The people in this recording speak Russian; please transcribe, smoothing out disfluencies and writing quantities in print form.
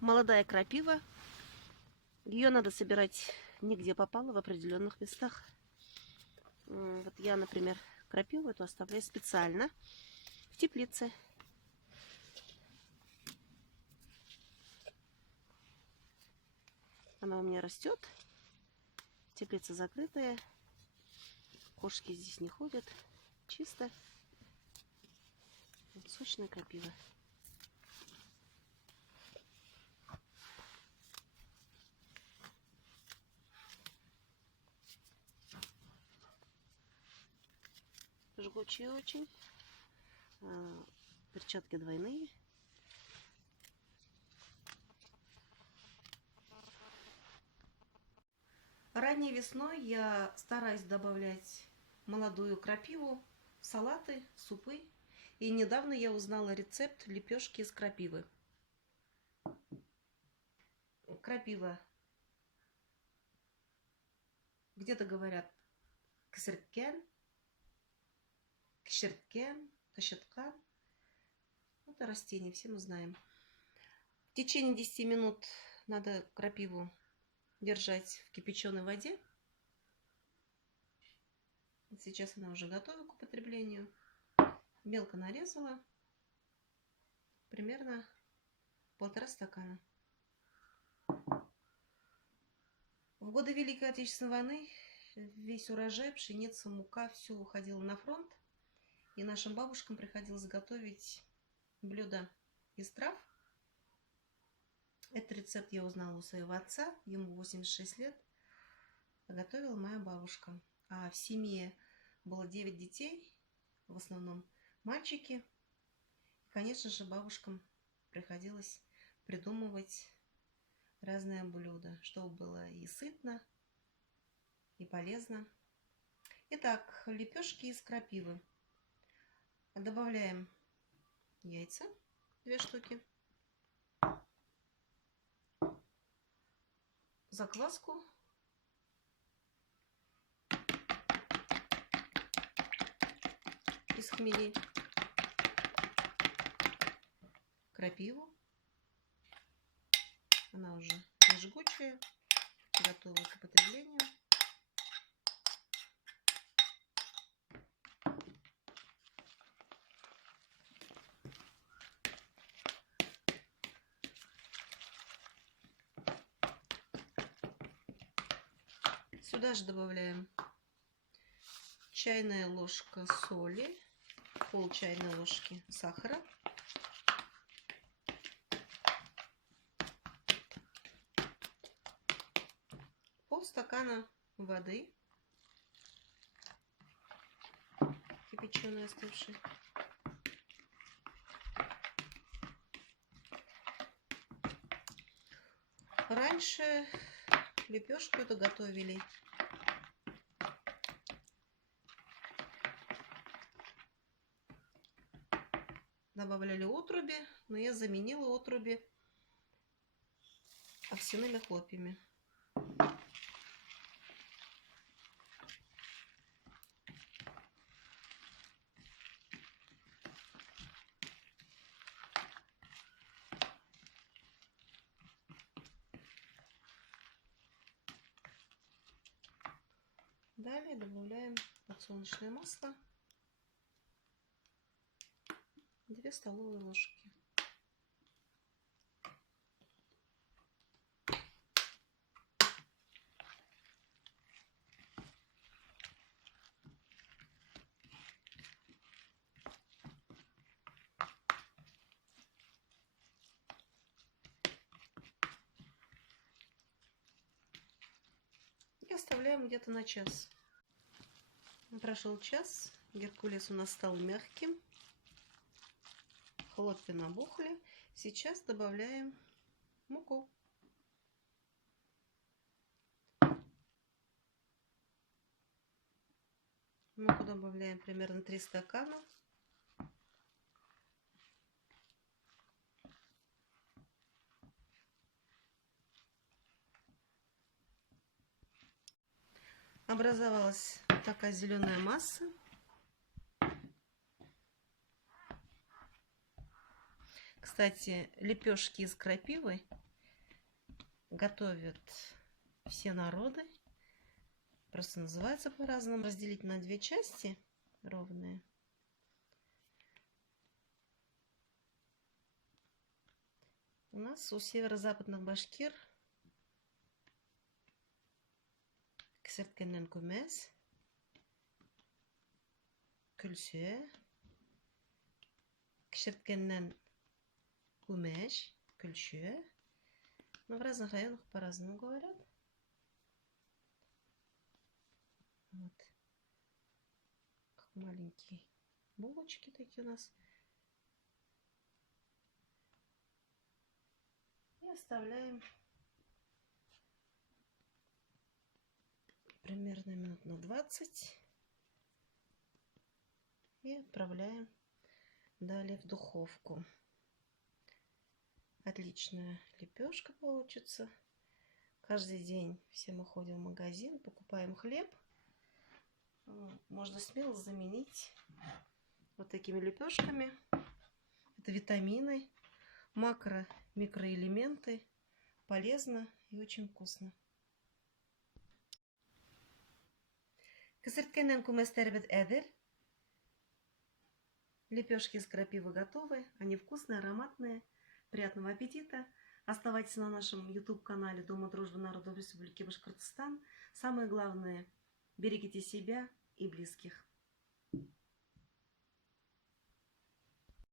Молодая крапива. Ее надо собирать не где попало, в определенных местах. Вот я, например, крапиву эту оставляю специально в теплице. Она у меня растет. Теплица закрытая. Кошки здесь не ходят. Чисто. Вот сочная крапива. Жгучие очень. Перчатки двойные. Ранней весной я стараюсь добавлять молодую крапиву в салаты, в супы. И недавно я узнала рецепт лепешки из крапивы. Крапива, где-то говорят кесерткен, кешерткен, кашеткан. Это растение, все мы знаем. В течение 10 минут надо крапиву держать в кипяченой воде. Сейчас она уже готова к употреблению. Мелко нарезала. Примерно 1,5 стакана. В годы Великой Отечественной войны весь урожай, пшеница, мука, все уходило на фронт. И нашим бабушкам приходилось готовить блюда из трав. Этот рецепт я узнала у своего отца. Ему 86 лет. Готовила моя бабушка. А в семье было 9 детей. В основном мальчики. И, конечно же, бабушкам приходилось придумывать разные блюда, чтобы было и сытно, и полезно. Итак, лепешки из крапивы. Добавляем яйца, 2 штуки, закваску, из хмелей, крапиву. Она уже не жгучая, готова к употреблению. Сюда же добавляем чайная ложка соли, пол чайной ложки сахара, полстакана воды, кипяченой, остывшей, раньше лепешку эту готовили добавляли отруби, но я заменила отруби овсяными хлопьями. Далее добавляем подсолнечное масло, 2 столовые ложки. И оставляем где-то на час. Прошел час, геркулес у нас стал мягким, хлопья набухли. Сейчас добавляем муку. Муку добавляем примерно 3 стакана. Образовалась такая зеленая масса. Кстати, лепешки из крапивы готовят все народы. Просто называется по-разному. Разделить на две части ровные. У нас у северо-западных башкир кесерткеннен кумес, күлсө, кешерткеннен кумеш, күлшө. Но в разных районах по-разному говорят. Вот. Как маленькие булочки такие у нас. И оставляем примерно минут на 20. И отправляем далее в духовку. Отличная лепешка получится. Каждый день все мы ходим в магазин, покупаем хлеб. Можно смело заменить вот такими лепешками. Это витамины, микроэлементы. Полезно и очень вкусно. Кесерткеннен куместербет эдер. Лепешки из крапивы готовы. Они вкусные, ароматные. Приятного аппетита! Оставайтесь на нашем YouTube-канале Дома дружбы народов Республики Башкортостан. Самое главное, берегите себя и близких.